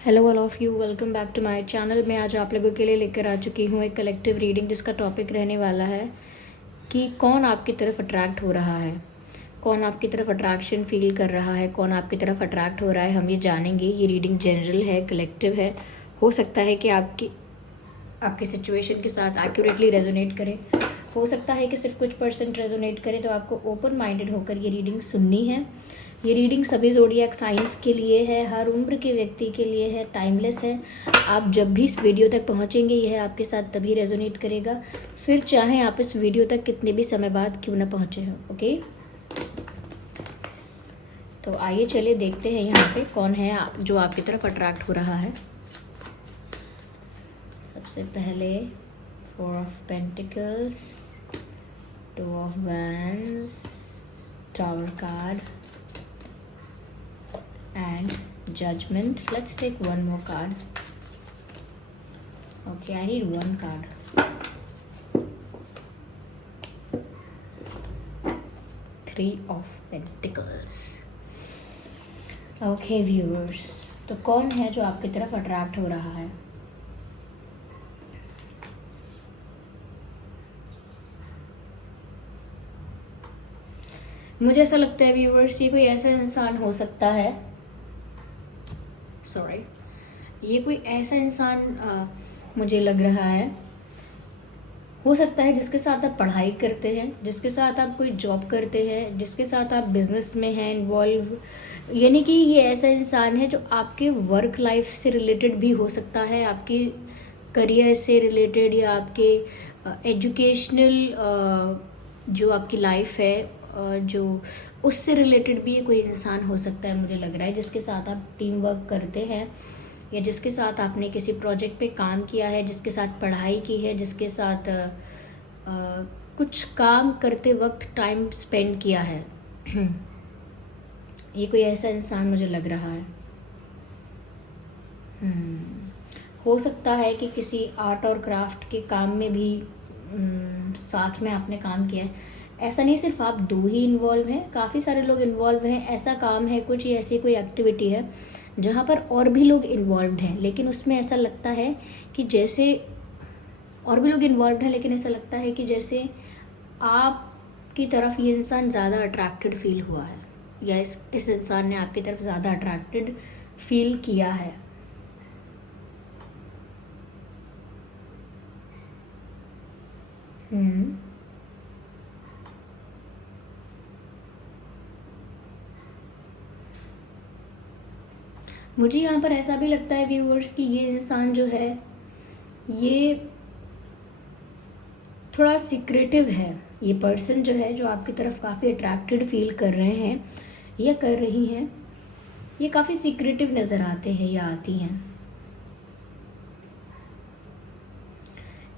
Hello all of you, welcome back to my channel. मैं आज आप लोगों के लिए लेकर आ चुकी हूँ एक कलेक्टिव रीडिंग जिसका टॉपिक रहने वाला है कि कौन आपकी तरफ अट्रैक्ट हो रहा है, कौन आपकी तरफ अट्रैक्शन फील कर रहा है, कौन आपकी तरफ अट्रैक्ट हो रहा है। हम ये जानेंगे। ये रीडिंग जनरल है, कलेक्टिव है। हो सकता है कि आपकी सिचुएशन के साथ एक्यूरेटली रेजोनेट करे, हो सकता है कि सिर्फ कुछ परसेंट रेजोनेट करे। तो आपको ओपन माइंडेड होकर ये रीडिंग सुननी है। ये रीडिंग सभी ज़ोडिएक साइंस के लिए है, हर उम्र के व्यक्ति के लिए है, टाइमलेस है। आप जब भी इस वीडियो तक पहुंचेंगे यह आपके साथ तभी रेजोनेट करेगा, फिर चाहे आप इस वीडियो तक कितने भी समय बाद क्यों ना पहुंचे हो। ओके, तो आइए चले देखते हैं यहाँ पे कौन है जो आपकी तरफ अट्रैक्ट हो रहा है। सबसे पहले 4 of pentacles, 2 of wands, tower card and judgment. Let's take one more card. Okay, I need one card. 3 of Pentacles. Okay viewers, तो कौन है जो आपकी तरफ अट्रैक्ट हो रहा है? मुझे ऐसा लगता है व्यूअर्स, ये कोई ऐसा इंसान हो सकता है, ये कोई ऐसा इंसान मुझे लग रहा है, हो सकता है जिसके साथ आप पढ़ाई करते हैं, जिसके साथ आप कोई जॉब करते हैं, जिसके साथ आप बिजनेस में हैं इन्वॉल्व। यानी कि ये ऐसा इंसान है जो आपके वर्क लाइफ से रिलेटेड भी हो सकता है, आपके करियर से रिलेटेड, या आपके एजुकेशनल जो आपकी लाइफ है जो उससे रिलेटेड भी कोई इंसान हो सकता है। मुझे लग रहा है जिसके साथ आप टीम वर्क करते हैं, या जिसके साथ आपने किसी प्रोजेक्ट पे काम किया है, जिसके साथ पढ़ाई की है, जिसके साथ कुछ काम करते वक्त टाइम स्पेंड किया है। ये कोई ऐसा इंसान मुझे लग रहा है। हो सकता है कि किसी आर्ट और क्राफ्ट के काम में भी साथ में आपने काम किया है। ऐसा नहीं सिर्फ आप 2 ही इन्वॉल्व हैं, काफ़ी सारे लोग इन्वॉल्व हैं। ऐसा काम है, कुछ ऐसी कोई एक्टिविटी है जहाँ पर और भी लोग इन्वॉल्व्ड हैं, लेकिन उसमें ऐसा लगता है कि जैसे और भी लोग इन्वॉल्व्ड हैं, लेकिन ऐसा लगता है कि जैसे आपकी तरफ ये इंसान ज़्यादा अट्रैक्टेड फील हुआ है, या इस इंसान ने आपकी तरफ ज़्यादा अट्रैक्टेड फील किया है। मुझे यहाँ पर ऐसा भी लगता है व्यूअर्स कि ये इंसान जो है ये थोड़ा सीक्रेटिव है। ये पर्सन जो है, जो आपकी तरफ काफ़ी अट्रैक्टेड फील कर रहे हैं या कर रही हैं, ये काफ़ी सीक्रेटिव नज़र आते हैं या आती हैं।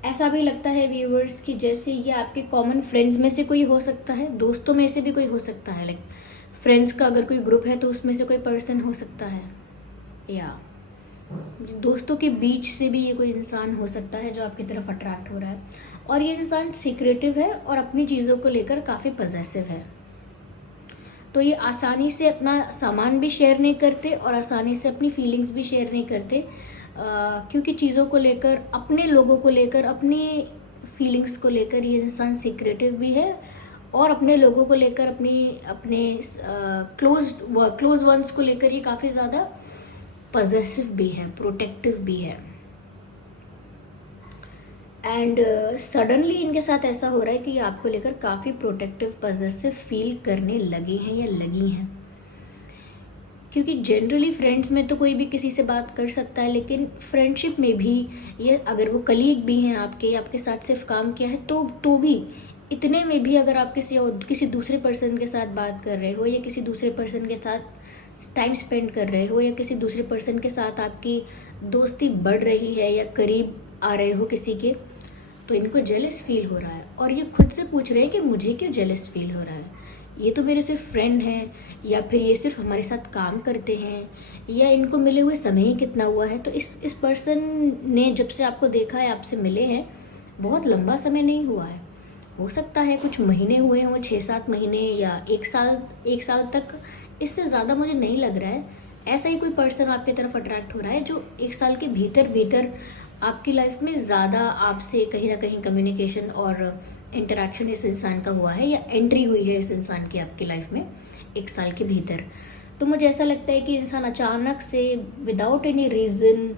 ऐसा भी लगता है व्यूअर्स कि जैसे ये आपके कॉमन फ्रेंड्स में से कोई हो सकता है, दोस्तों में से भी कोई हो सकता है। लाइक फ्रेंड्स का अगर कोई ग्रुप है तो उसमें से कोई पर्सन हो सकता है, या दोस्तों के बीच से भी ये कोई इंसान हो सकता है जो आपकी तरफ अट्रैक्ट हो रहा है। और ये इंसान सीक्रेटिव है और अपनी चीज़ों को लेकर काफ़ी पॉजेसिव है। तो ये आसानी से अपना सामान भी शेयर नहीं करते और आसानी से अपनी फीलिंग्स भी शेयर नहीं करते, क्योंकि चीज़ों को लेकर, अपने लोगों को लेकर, अपनी फीलिंग्स को लेकर ये इंसान भी है, और अपने लोगों को लेकर, अपने क्लोज वंस को लेकर ये काफ़ी ज़्यादा पॉजेसिव भी है, प्रोटेक्टिव भी है। एंड सडनली इनके साथ ऐसा हो रहा है कि आपको लेकर काफ़ी प्रोटेक्टिव, पॉजेसिव फील करने लगे हैं या लगी हैं। क्योंकि जनरली फ्रेंड्स में तो कोई भी किसी से बात कर सकता है, लेकिन फ्रेंडशिप में भी, ये अगर वो कलीग भी हैं आपके साथ सिर्फ काम किया है तो भी, इतने में भी अगर आप किसी दूसरे पर्सन के साथ बात कर रहे हो, या किसी दूसरे पर्सन के साथ टाइम स्पेंड कर रहे हो, या किसी दूसरे पर्सन के साथ आपकी दोस्ती बढ़ रही है या करीब आ रहे हो किसी के, तो इनको जेलस फील हो रहा है। और ये खुद से पूछ रहे हैं कि मुझे क्यों जेलस फील हो रहा है, ये तो मेरे सिर्फ फ्रेंड हैं, या फिर ये सिर्फ हमारे साथ काम करते हैं, या इनको मिले हुए समय ही कितना हुआ है। तो इस पर्सन ने जब से आपको देखा है, आपसे मिले हैं, बहुत लंबा समय नहीं हुआ है। हो सकता है कुछ महीने हुए हों, 6-7 महीने या 1 साल तक, इससे ज़्यादा मुझे नहीं लग रहा है। ऐसा ही कोई पर्सन आपकी तरफ अट्रैक्ट हो रहा है जो 1 साल के भीतर भीतर आपकी लाइफ में ज़्यादा आपसे कहीं ना कहीं कम्युनिकेशन और इंटरेक्शन इस इंसान का हुआ है, या एंट्री हुई है इस इंसान की आपकी लाइफ में 1 साल के भीतर। तो मुझे ऐसा लगता है कि इंसान अचानक से विदाउट एनी रीज़न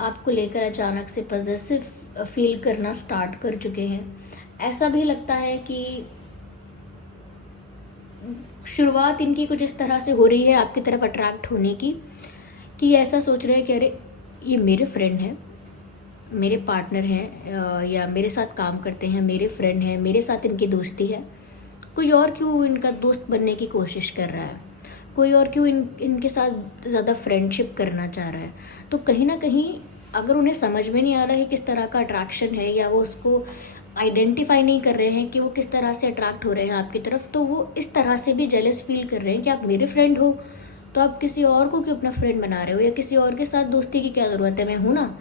आपको लेकर अचानक से पॉजेसिव फील करना स्टार्ट कर चुके हैं। ऐसा भी लगता है कि शुरुआत इनकी कुछ इस तरह से हो रही है आपकी तरफ अट्रैक्ट होने की, कि ये ऐसा सोच रहे हैं कि अरे ये मेरे फ्रेंड हैं, मेरे पार्टनर हैं, या मेरे साथ काम करते हैं, मेरे फ्रेंड हैं, मेरे साथ इनकी दोस्ती है, कोई और क्यों इनका दोस्त बनने की कोशिश कर रहा है, कोई और क्यों इनके साथ ज़्यादा फ्रेंडशिप करना चाह रहा है। तो कहीं ना कहीं अगर उन्हें समझ में नहीं आ रहा है किस तरह का अट्रैक्शन है, या वो उसको आइडेंटिफाई नहीं कर रहे हैं कि वो किस तरह से अट्रैक्ट हो रहे हैं आपकी तरफ, तो वो इस तरह से भी जेलस फील कर रहे हैं कि आप मेरे फ्रेंड हो तो आप किसी और को क्यों अपना फ्रेंड बना रहे हो, या किसी और के साथ दोस्ती की क्या ज़रूरत है, मैं हूँ ना,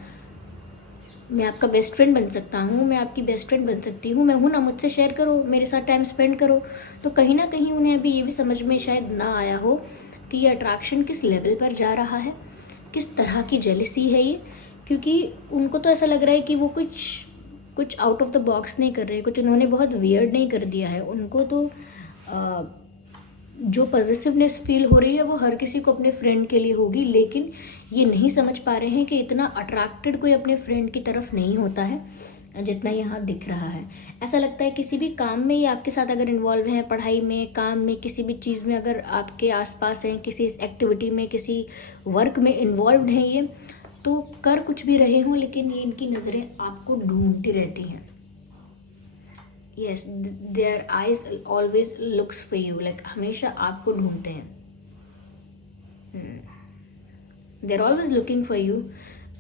मैं आपका बेस्ट फ्रेंड बन सकता हूँ, मैं आपकी बेस्ट फ्रेंड बन सकती हूँ, मैं हूँ ना, मुझसे शेयर करो, मेरे साथ टाइम स्पेंड करो। तो कहीं ना कहीं उन्हें अभी ये भी समझ में शायद ना आया हो कि ये अट्रैक्शन किस लेवल पर जा रहा है, किस तरह की जेलसी है ये। क्योंकि उनको तो ऐसा लग रहा है कि वो कुछ आउट ऑफ द बॉक्स नहीं कर रहे, कुछ उन्होंने बहुत वियर्ड नहीं कर दिया है। उनको तो जो पॉजिटिवनेस फील हो रही है वो हर किसी को अपने फ्रेंड के लिए होगी, लेकिन ये नहीं समझ पा रहे हैं कि इतना अट्रैक्टेड कोई अपने फ्रेंड की तरफ नहीं होता है जितना यहाँ दिख रहा है। ऐसा लगता है किसी भी काम में ये आपके साथ अगर इन्वॉल्व हैं, पढ़ाई में, काम में, किसी भी चीज़ में अगर आपके आसपास हैं, किसी एक्टिविटी में, किसी वर्क में इन्वॉल्व हैं ये, तो कर कुछ भी रहे हों लेकिन ये इनकी नज़रें आपको ढूंढती रहती हैं। Yes, their eyes always looks for you, like हमेशा आपको ढूंढते हैं। They're always looking for you.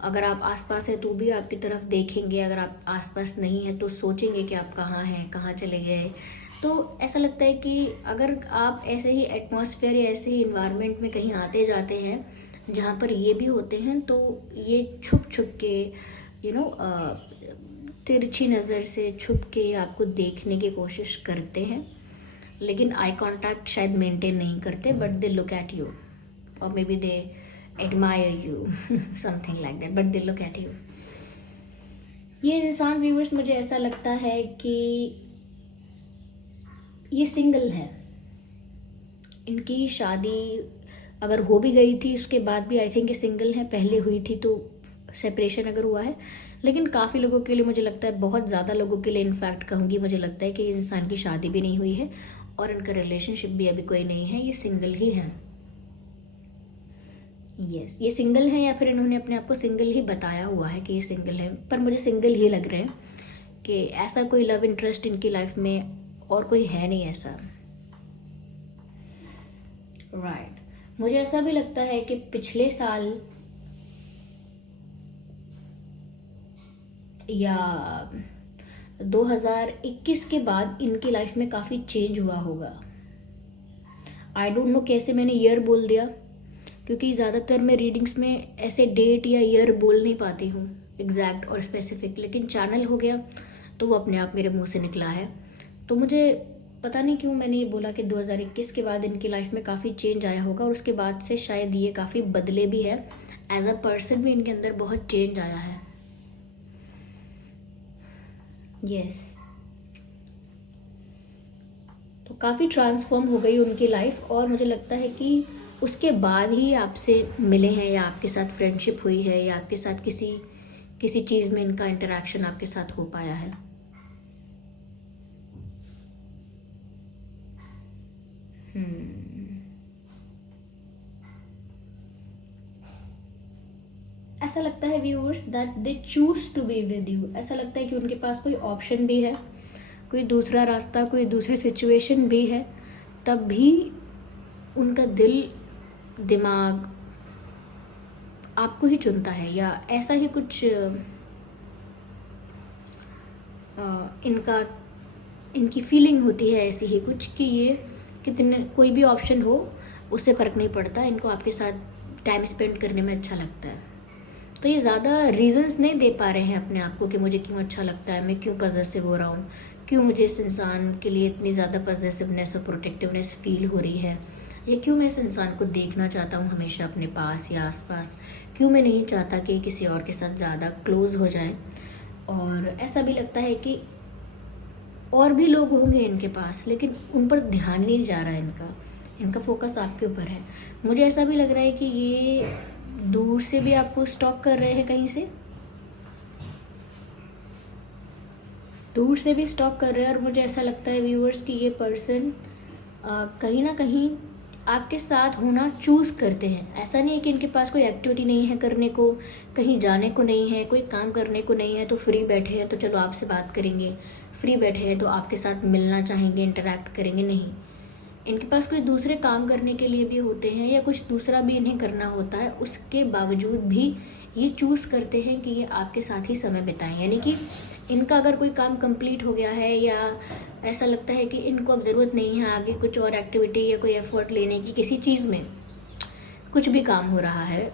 अगर आप आसपास है तो भी आपकी तरफ देखेंगे, अगर आप आसपास नहीं है तो सोचेंगे कि आप कहाँ हैं, कहाँ चले गए। तो ऐसा लगता है कि अगर आप ऐसे ही एटमॉस्फेयर या ऐसे ही इन्वायरमेंट में कहीं आते जाते हैं जहाँ पर ये भी होते हैं, तो ये छुप छुप के तिरछी नज़र से छुप के आपको देखने की कोशिश करते हैं, लेकिन आई कांटेक्ट शायद मेंटेन नहीं करते, but they look at you, और maybe they admire you, something like that, but they look at you. ये इंसान व्यूअर्स, मुझे ऐसा लगता है कि ये सिंगल है। इनकी शादी अगर हो भी गई थी उसके बाद भी आई थिंक ये सिंगल है, पहले हुई थी तो सेपरेशन अगर हुआ है, लेकिन काफ़ी लोगों के लिए, मुझे लगता है बहुत ज़्यादा लोगों के लिए इनफैक्ट कहूँगी, मुझे लगता है कि इंसान की शादी भी नहीं हुई है और इनका रिलेशनशिप भी अभी कोई नहीं है, ये सिंगल ही है। यस, ये सिंगल है, या फिर इन्होंने अपने आप को सिंगल ही बताया हुआ है कि ये सिंगल है, पर मुझे सिंगल ही लग रहे हैं कि ऐसा कोई लव इंटरेस्ट इनकी लाइफ में और कोई है नहीं ऐसा। राइट, मुझे ऐसा भी लगता है कि पिछले साल या 2021 के बाद इनकी लाइफ में काफ़ी चेंज हुआ होगा। आई डोंट नो कैसे मैंने ईयर बोल दिया, क्योंकि ज़्यादातर मैं रीडिंग्स में ऐसे डेट या ईयर बोल नहीं पाती हूँ एग्जैक्ट और स्पेसिफिक, लेकिन चैनल हो गया तो वो अपने आप मेरे मुंह से निकला है। तो मुझे पता नहीं क्यों मैंने ये बोला कि 2021 के बाद इनकी लाइफ में काफ़ी चेंज आया होगा, और उसके बाद से शायद ये काफ़ी बदले भी है, एज अ पर्सन भी इनके अंदर बहुत चेंज आया है। यस, तो काफ़ी ट्रांसफॉर्म हो गई उनकी लाइफ, और मुझे लगता है कि उसके बाद ही आपसे मिले हैं, या आपके साथ फ्रेंडशिप हुई है, या आपके साथ किसी चीज़ में इनका इंटरेक्शन आपके साथ हो पाया है। ऐसा लगता है viewers that they choose to be with you. ऐसा लगता है कि उनके पास कोई ऑप्शन भी है, कोई दूसरा रास्ता, कोई दूसरी सिचुएशन भी है, तब भी उनका दिल दिमाग आपको ही चुनता है, या ऐसा ही कुछ इनकी फीलिंग होती है ऐसी ही कुछ, कि ये कितने कोई भी ऑप्शन हो उससे फ़र्क नहीं पड़ता, इनको आपके साथ टाइम स्पेंड करने में अच्छा लगता है। तो ये ज़्यादा रीजंस नहीं दे पा रहे हैं अपने आप को कि मुझे क्यों अच्छा लगता है, मैं क्यों पॉजिटिव हो रहा हूँ, क्यों मुझे इस इंसान के लिए इतनी ज़्यादा पॉजिटिवनेस और प्रोटेक्टिवनेस फील हो रही है। या क्यों मैं इस इंसान को देखना चाहता हूँ हमेशा अपने पास या आसपास, क्यों मैं नहीं चाहता कि किसी और के साथ ज़्यादा क्लोज़ हो जाएं। और ऐसा भी लगता है कि और भी लोग होंगे इनके पास, लेकिन उन पर ध्यान नहीं जा रहा है इनका फोकस आपके ऊपर है। मुझे ऐसा भी लग रहा है कि ये दूर से भी आपको स्टॉक कर रहे हैं, कहीं से दूर से भी स्टॉक कर रहे हैं। और मुझे ऐसा लगता है व्यूअर्स कि ये पर्सन कहीं ना कहीं आपके साथ होना चूज़ करते हैं। ऐसा नहीं है कि इनके पास कोई एक्टिविटी नहीं है करने को, कहीं जाने को नहीं है, कोई काम करने को नहीं है, तो फ्री बैठे हैं तो चलो आपसे बात करेंगे, फ्री बैठे हैं तो आपके साथ मिलना चाहेंगे, इंटरेक्ट करेंगे। नहीं, इनके पास कोई दूसरे काम करने के लिए भी होते हैं या कुछ दूसरा भी इन्हें करना होता है, उसके बावजूद भी ये चूज़ करते हैं कि ये आपके साथ ही समय बिताएं। यानी कि इनका अगर कोई काम कंप्लीट हो गया है या ऐसा लगता है कि इनको अब ज़रूरत नहीं है आगे कुछ और एक्टिविटी या कोई एफर्ट लेने की, किसी चीज़ में कुछ भी काम हो रहा है,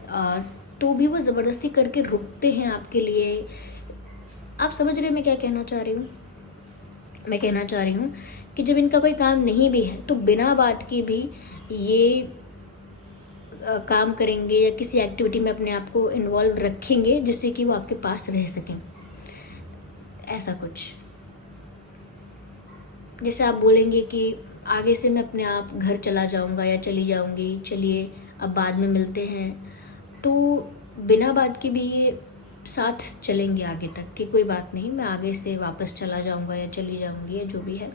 तो भी वो ज़बरदस्ती करके रुकते हैं आपके लिए। आप समझ रहे हैं मैं क्या कहना चाह रही हूँ? मैं कहना चाह रही हूँ कि जब इनका कोई काम नहीं भी है तो बिना बात के भी ये काम करेंगे या किसी एक्टिविटी में अपने आप को इन्वॉल्व रखेंगे जिससे कि वो आपके पास रह सकें। ऐसा कुछ जैसे आप बोलेंगे कि आगे से मैं अपने आप घर चला जाऊंगा या चली जाऊंगी, चलिए अब बाद में मिलते हैं, तो बिना बात के भी ये साथ चलेंगे आगे तक कि कोई बात नहीं, मैं आगे से वापस चला जाऊंगा या चली जाऊंगी या जो भी है।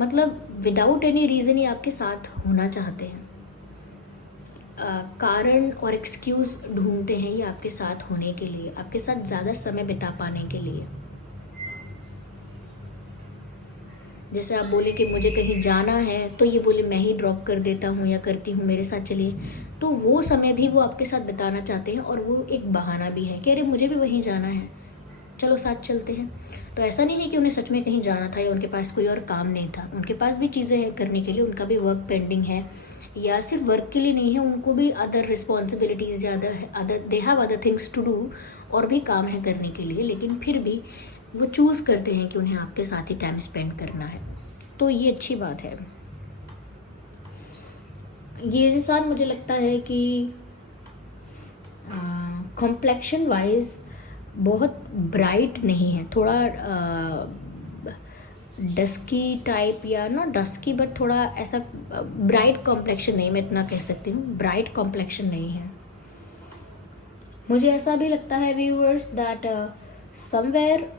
मतलब विदाउट एनी रीज़न ये आपके साथ होना चाहते हैं। कारण और एक्सक्यूज़ ढूंढते हैं ये आपके साथ होने के लिए, आपके साथ ज़्यादा समय बिता पाने के लिए। जैसे आप बोले कि मुझे कहीं जाना है तो ये बोले मैं ही ड्रॉप कर देता हूँ या करती हूँ, मेरे साथ चलिए, तो वो समय भी वो आपके साथ बिताना चाहते हैं और वो एक बहाना भी है कि अरे मुझे भी वहीं जाना है, चलो साथ चलते हैं। तो ऐसा नहीं है कि उन्हें सच में कहीं जाना था या उनके पास कोई और काम नहीं था, उनके पास भी चीज़ें हैं करने के लिए, उनका भी वर्क पेंडिंग है, या सिर्फ वर्क के लिए नहीं है, उनको भी अदर रिस्पॉन्सिबिलिटीज़ ज़्यादा है, other they have other things to do, और भी काम है करने के लिए, लेकिन फिर भी वो चूज़ करते हैं कि उन्हें आपके साथ ही टाइम स्पेंड करना है। तो ये अच्छी बात है। ये इंसान मुझे लगता है कि कॉम्प्लेक्शन वाइज बहुत ब्राइट नहीं है, थोड़ा डस्की टाइप, या नॉट डस्की बट थोड़ा ऐसा ब्राइट कॉम्प्लेक्शन नहीं, मैं इतना कह सकती हूँ, ब्राइट कॉम्प्लेक्शन नहीं है। मुझे ऐसा भी लगता है व्यूअर्स दैट समवेयर,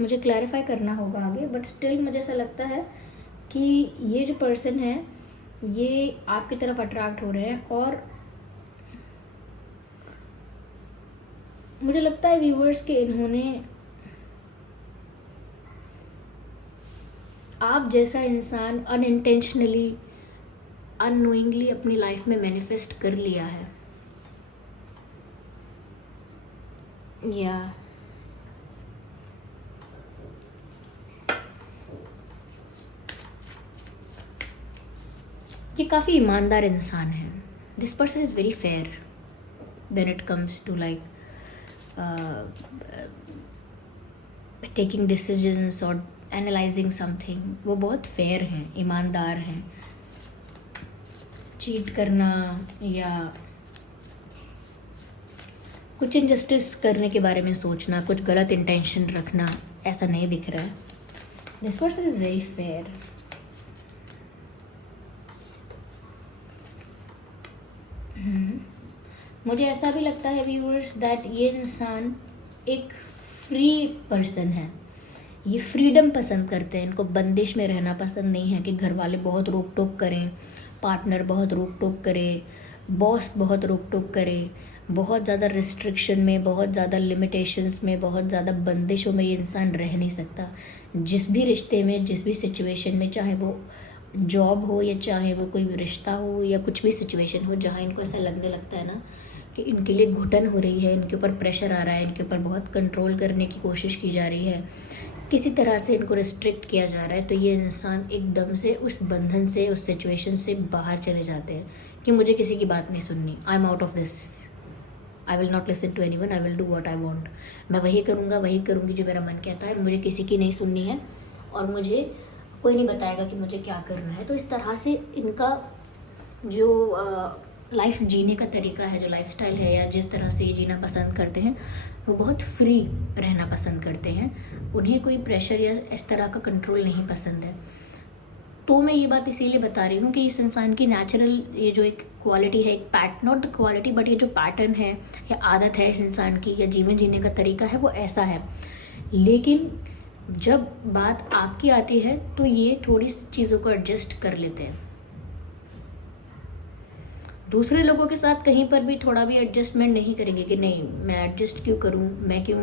मुझे क्लैरिफाई करना होगा आगे, बट स्टिल मुझे ऐसा लगता है कि ये जो पर्सन है ये आपकी तरफ अट्रैक्ट हो रहे हैं। और मुझे लगता है व्यूअर्स कि इन्होंने आप जैसा इंसान अनइंटेंशनली, अननोइंगली अपनी लाइफ में मैनिफेस्ट कर लिया है। या ये काफ़ी ईमानदार इंसान है। This person is very fair when it comes to like taking decisions और एनालाइजिंग समथिंग। वो बहुत फेयर हैं, ईमानदार हैं। चीट करना या कुछ इनजस्टिस करने के बारे में सोचना, कुछ गलत इंटेंशन रखना, ऐसा नहीं दिख रहा है। This person is very fair. मुझे ऐसा भी लगता है व्यूअर्स दैट ये इंसान एक फ्री पर्सन है। ये फ्रीडम पसंद करते हैं, इनको बंदिश में रहना पसंद नहीं है कि घर वाले बहुत रोक टोक करें, पार्टनर बहुत रोक टोक करे, बॉस बहुत रोक टोक करे, बहुत ज़्यादा रिस्ट्रिक्शन में, बहुत ज़्यादा लिमिटेशंस में, बहुत ज़्यादा बंदिशों में ये इंसान रह नहीं सकता। जिस भी रिश्ते में, जिस भी सिचुएशन में, चाहे वो जॉब हो या चाहे वो कोई रिश्ता हो या कुछ भी सिचुएशन हो, जहाँ इनको ऐसा लगने लगता है ना कि इनके लिए घुटन हो रही है, इनके ऊपर प्रेशर आ रहा है, इनके ऊपर बहुत कंट्रोल करने की कोशिश की जा रही है, किसी तरह से इनको रिस्ट्रिक्ट किया जा रहा है, तो ये इंसान एकदम से उस बंधन से, उस सिचुएशन से बाहर चले जाते हैं कि मुझे किसी की बात नहीं सुननी, I am out of this, I will not listen to anyone, I will do what I want. मैं वही करूँगा, वही करूँगी जो मेरा मन कहता है, मुझे किसी की नहीं सुननी है और मुझे कोई नहीं बताएगा कि मुझे क्या करना है। तो इस तरह से इनका जो लाइफ जीने का तरीका है, जो लाइफस्टाइल है, या जिस तरह से ये जीना पसंद करते हैं, वो बहुत फ्री रहना पसंद करते हैं। उन्हें कोई प्रेशर या इस तरह का कंट्रोल नहीं पसंद है। तो मैं ये बात इसीलिए बता रही हूँ कि इस इंसान की नेचुरल ये जो एक क्वालिटी है, एक PAT not the quality but ये जो पैटर्न है या आदत है इस इंसान की, या जीवन जीने का तरीका है, वो ऐसा है। लेकिन जब बात आपकी आती है तो ये थोड़ी चीज़ों को एडजस्ट कर लेते हैं। दूसरे लोगों के साथ कहीं पर भी थोड़ा भी एडजस्टमेंट नहीं करेंगे कि नहीं मैं एडजस्ट क्यों करूं, मैं क्यों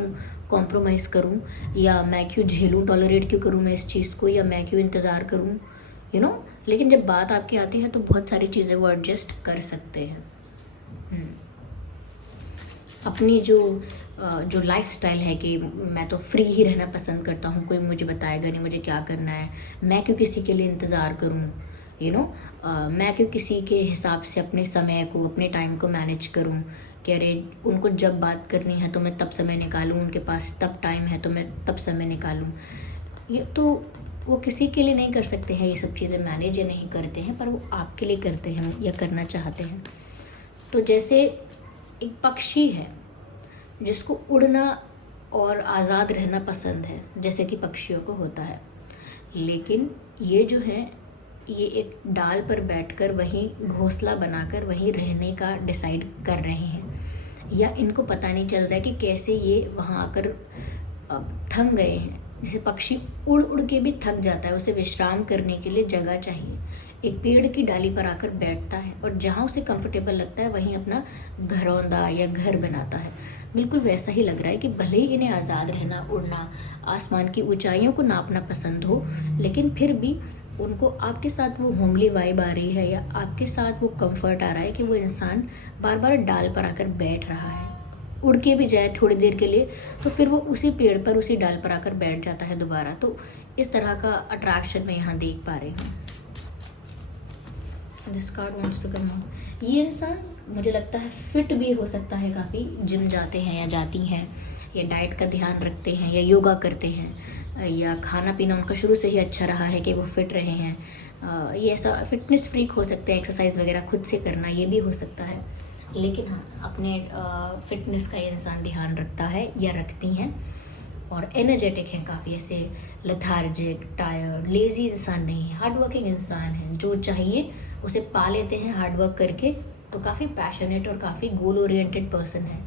कॉम्प्रोमाइज़ करूं, या मैं क्यों झेलूं, टॉलरेट क्यों करूं मैं इस चीज़ को, या मैं क्यों इंतज़ार करूं, यू नो। लेकिन जब बात आपकी आती है तो बहुत सारी चीज़ें वो एडजस्ट कर सकते हैं। अपनी जो लाइफस्टाइल है कि मैं तो फ्री ही रहना पसंद करता हूँ, कोई मुझे बताएगा नहीं मुझे क्या करना है, मैं क्यों किसी के लिए इंतज़ार करूँ, यू नो, मैं क्यों किसी के हिसाब से अपने समय को, अपने टाइम को मैनेज करूँ कि अरे उनको जब बात करनी है तो मैं तब समय निकालूँ, उनके पास तब टाइम है तो मैं तब समय निकालूँ। ये तो वो किसी के लिए नहीं कर सकते हैं, ये सब चीज़ें मैनेज या नहीं करते हैं, पर वो आपके लिए करते हैं या करना चाहते हैं। तो जैसे एक पक्षी है जिसको उड़ना और आज़ाद रहना पसंद है, जैसे कि पक्षियों को होता है, लेकिन ये जो है ये एक डाल पर बैठकर वहीं घोंसला बनाकर वहीं रहने का डिसाइड कर रहे हैं, या इनको पता नहीं चल रहा है कि कैसे ये वहाँ आकर थम गए हैं। जैसे पक्षी उड़ उड़ के भी थक जाता है, उसे विश्राम करने के लिए जगह चाहिए, एक पेड़ की डाली पर आकर बैठता है और जहाँ उसे कंफर्टेबल लगता है वहीं अपना घरौंदा या घर बनाता है। बिल्कुल वैसा ही लग रहा है कि भले ही इन्हें आज़ाद रहना, उड़ना, आसमान की ऊंचाइयों को नापना पसंद हो, लेकिन फिर भी उनको आपके साथ वो होमली वाइब आ रही है, या आपके साथ वो कंफर्ट आ रहा है कि वो इंसान बार बार डाल पर आकर बैठ रहा है। उड़ के भी जाए थोड़ी देर के लिए तो फिर वो उसी पेड़ पर, उसी डाल पर आकर बैठ जाता है दोबारा। तो इस तरह का अट्रैक्शन मैं यहाँ देख पा रही हूँ। This card wants to come out. ये इंसान मुझे लगता है फिट भी हो सकता है, काफ़ी जिम जाते हैं या जाती हैं, या डाइट का ध्यान रखते हैं, या योगा करते हैं, या खाना पीना उनका शुरू से ही अच्छा रहा है कि वो फिट रहे हैं। ये ऐसा फिटनेस फ्रीक हो सकते हैं, एक्सरसाइज वगैरह खुद से करना ये भी हो सकता है। लेकिन हाँ, अपने फिटनेस का ये इंसान ध्यान रखता है या रखती हैं, और एनर्जेटिक हैं काफ़ी, ऐसे लेथार्जिक, टायर्ड, लेज़ी इंसान नहीं है, हार्ड वर्किंग इंसान है। जो चाहिए उसे पा लेते हैं हार्ड वर्क करके। तो काफ़ी पैशनेट और काफ़ी गोल ओरिएंटेड पर्सन है,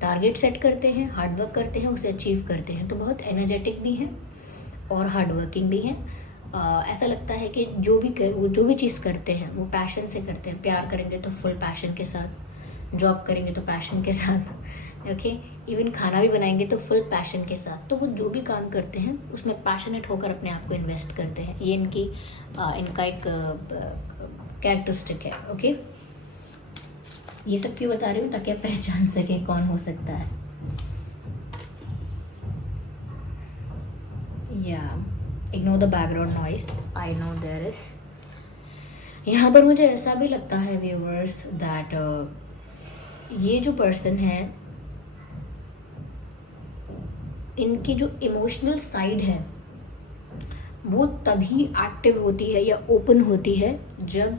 टारगेट सेट करते हैं, हार्ड वर्क करते हैं, उसे अचीव करते हैं। तो बहुत एनर्जेटिक भी हैं और हार्ड वर्किंग भी हैं। ऐसा लगता है कि वो जो भी चीज़ करते हैं वो पैशन से करते हैं। प्यार करेंगे तो फुल पैशन के साथ, जॉब करेंगे तो पैशन के साथ, ओके, इवन खाना भी बनाएंगे तो फुल पैशन के साथ। तो वो जो भी काम करते हैं उसमें पैशनेट होकर अपने आप को इन्वेस्ट करते हैं। ये इनका एक कैरेक्टरिस्टिक है, ओके। ये सब क्यों बता रही हूँ? ताकि आप पहचान सकें कौन हो सकता है। Ignore the background noise, I know there is. यहाँ पर मुझे ऐसा भी लगता है व्यूअर्स दैट ये जो पर्सन है, इनकी जो इमोशनल साइड है वो तभी एक्टिव होती है या ओपन होती है जब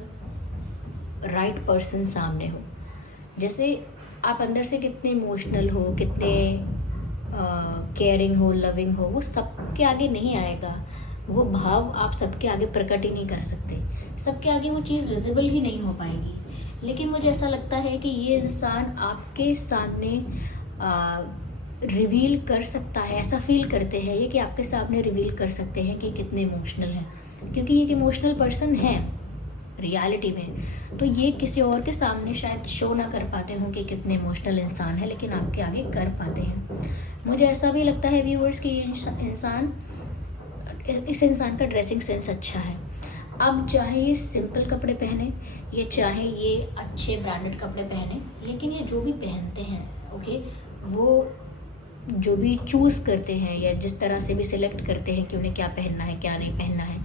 राइट पर्सन सामने हो। जैसे आप अंदर से कितने इमोशनल हो, कितने केयरिंग हो, लविंग हो, वो सबके आगे नहीं आएगा। वो भाव आप सबके आगे प्रकट ही नहीं कर सकते, सबके आगे वो चीज़ विजिबल ही नहीं हो पाएगी। लेकिन मुझे ऐसा लगता है कि ये इंसान आपके सामने रिवील कर सकता है, ऐसा फील करते हैं ये कि आपके सामने रिवील कर सकते हैं कि कितने इमोशनल हैं, क्योंकि ये एक इमोशनल पर्सन है रियलिटी में। तो ये किसी और के सामने शायद शो ना कर पाते हों कि कितने इमोशनल इंसान है, लेकिन आपके आगे कर पाते हैं। मुझे ऐसा भी लगता है व्यूअर्स कि इस इंसान का ड्रेसिंग सेंस अच्छा है। अब चाहे ये सिंपल कपड़े पहने या चाहे ये अच्छे ब्रांडेड कपड़े पहने, लेकिन ये जो भी पहनते हैं, ओके, वो जो भी चूज़ करते हैं या जिस तरह से भी सिलेक्ट करते हैं कि उन्हें क्या पहनना है, क्या नहीं पहनना है,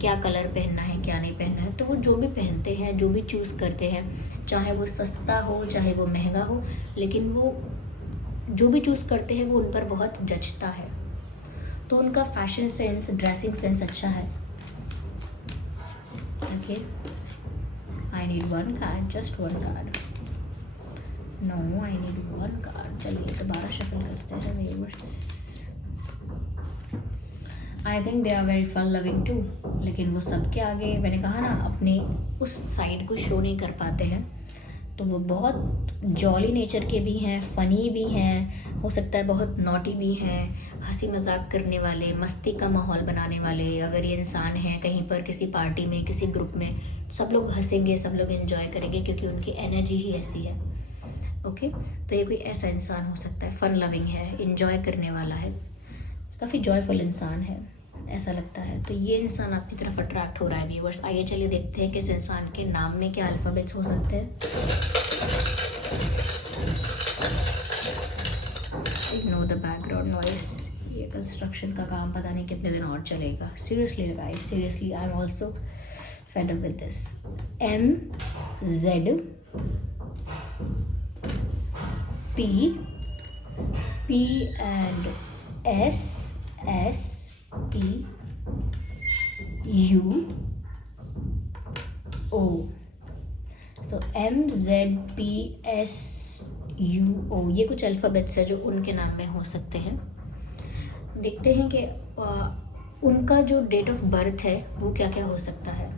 क्या कलर पहनना है, क्या नहीं पहनना है, तो वो जो भी पहनते हैं, जो भी चूज़ करते हैं, चाहे वो सस्ता हो चाहे वो महंगा हो, लेकिन वो जो भी चूज़ करते हैं वो उन पर बहुत जचता है। तो उनका फैशन सेंस, ड्रेसिंग सेंस अच्छा है। Okay, I need one card, just one card. No, I need one card. चलिए दोबारा शफल करते हैं viewers. I think they are very fun loving too, लेकिन वो सबके आगे मैंने कहा ना अपने उस साइड को शो नहीं कर पाते हैं। तो वो बहुत जॉली नेचर के भी हैं, फ़नी भी हैं, हो सकता है बहुत नॉटी भी हैं, हंसी मजाक करने वाले, मस्ती का माहौल बनाने वाले। अगर ये इंसान हैं कहीं पर किसी पार्टी में, किसी ग्रुप में, सब लोग हंसेंगे, सब लोग एंजॉय करेंगे क्योंकि उनकी एनर्जी ही ऐसी है। ओके, तो ये कोई ऐसा इंसान हो सकता है, फ़न लविंग है, इंजॉय करने वाला है, काफ़ी जॉयफुल इंसान है ऐसा लगता है। तो ये इंसान आपकी तरफ अट्रैक्ट हो रहा है व्यूअर्स। आइए चलिए देखते हैं कि इस इंसान के नाम में क्या अल्फ़ाबेट्स हो सकते हैं। Ignore the background noise. ये कंस्ट्रक्शन का काम पता नहीं कितने दिन और चलेगा। Seriously guys, seriously I am also fed up with this. MZ P and SSPUO। तो MZPSUO ये कुछ अल्फ़ाबेट्स है जो उनके नाम में हो सकते हैं। देखते हैं कि उनका जो डेट ऑफ बर्थ है वो क्या क्या हो सकता है।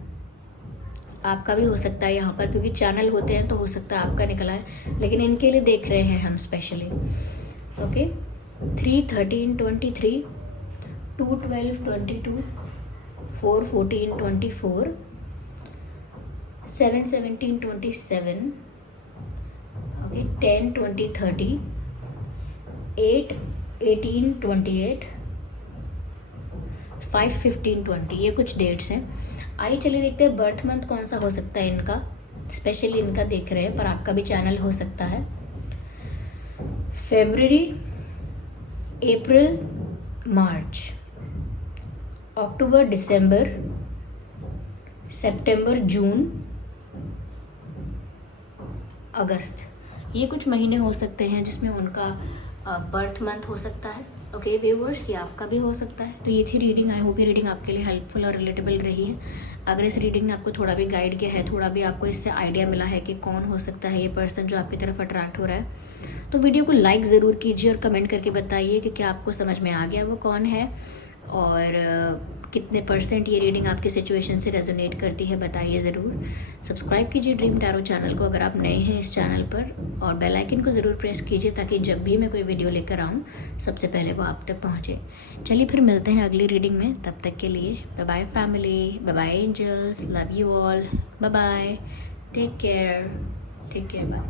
आपका भी हो सकता है यहाँ पर, क्योंकि चैनल होते हैं तो हो सकता है आपका निकला है, लेकिन इनके लिए देख रहे हैं हम स्पेशली। Okay, 3/13/23, 2/12/22, 4/14/24, 7/17/27, okay, 10/20/30, 8/18/28, 5/15/20। ये कुछ डेट्स हैं। आइए चलिए देखते हैं बर्थ मंथ कौन सा हो सकता है इनका। स्पेशली इनका देख रहे हैं, पर आपका भी चैनल हो सकता है। फरवरी, अप्रैल, मार्च, अक्टूबर, दिसंबर, सितंबर, जून, अगस्त। ये कुछ महीने हो सकते हैं जिसमें उनका बर्थ मंथ हो सकता है। ओके व्यूअर्स, ये आपका भी हो सकता है। तो ये थी रीडिंग। आई होप ये रीडिंग आपके लिए हेल्पफुल और रिलेटेबल रही है। अगर इस रीडिंग ने आपको थोड़ा भी गाइड किया है, थोड़ा भी आपको इससे आइडिया मिला है कि कौन हो सकता है ये पर्सन जो आपकी तरफ अट्रैक्ट हो रहा है, तो वीडियो को लाइक ज़रूर कीजिए और कमेंट करके बताइए कि क्या आपको समझ में आ गया वो कौन है, और कितने % ये रीडिंग आपकी सिचुएशन से रेजोनेट करती है बताइए ज़रूर। सब्सक्राइब कीजिए ड्रीम टैरो चैनल को अगर आप नए हैं इस चैनल पर, और बेल आइकन को ज़रूर प्रेस कीजिए ताकि जब भी मैं कोई वीडियो लेकर आऊँ सबसे पहले वो आप तक पहुँचे। चलिए फिर मिलते हैं अगली रीडिंग में, तब तक के लिए bye bye family, bye bye angels, love you all, bye bye, take care, bye.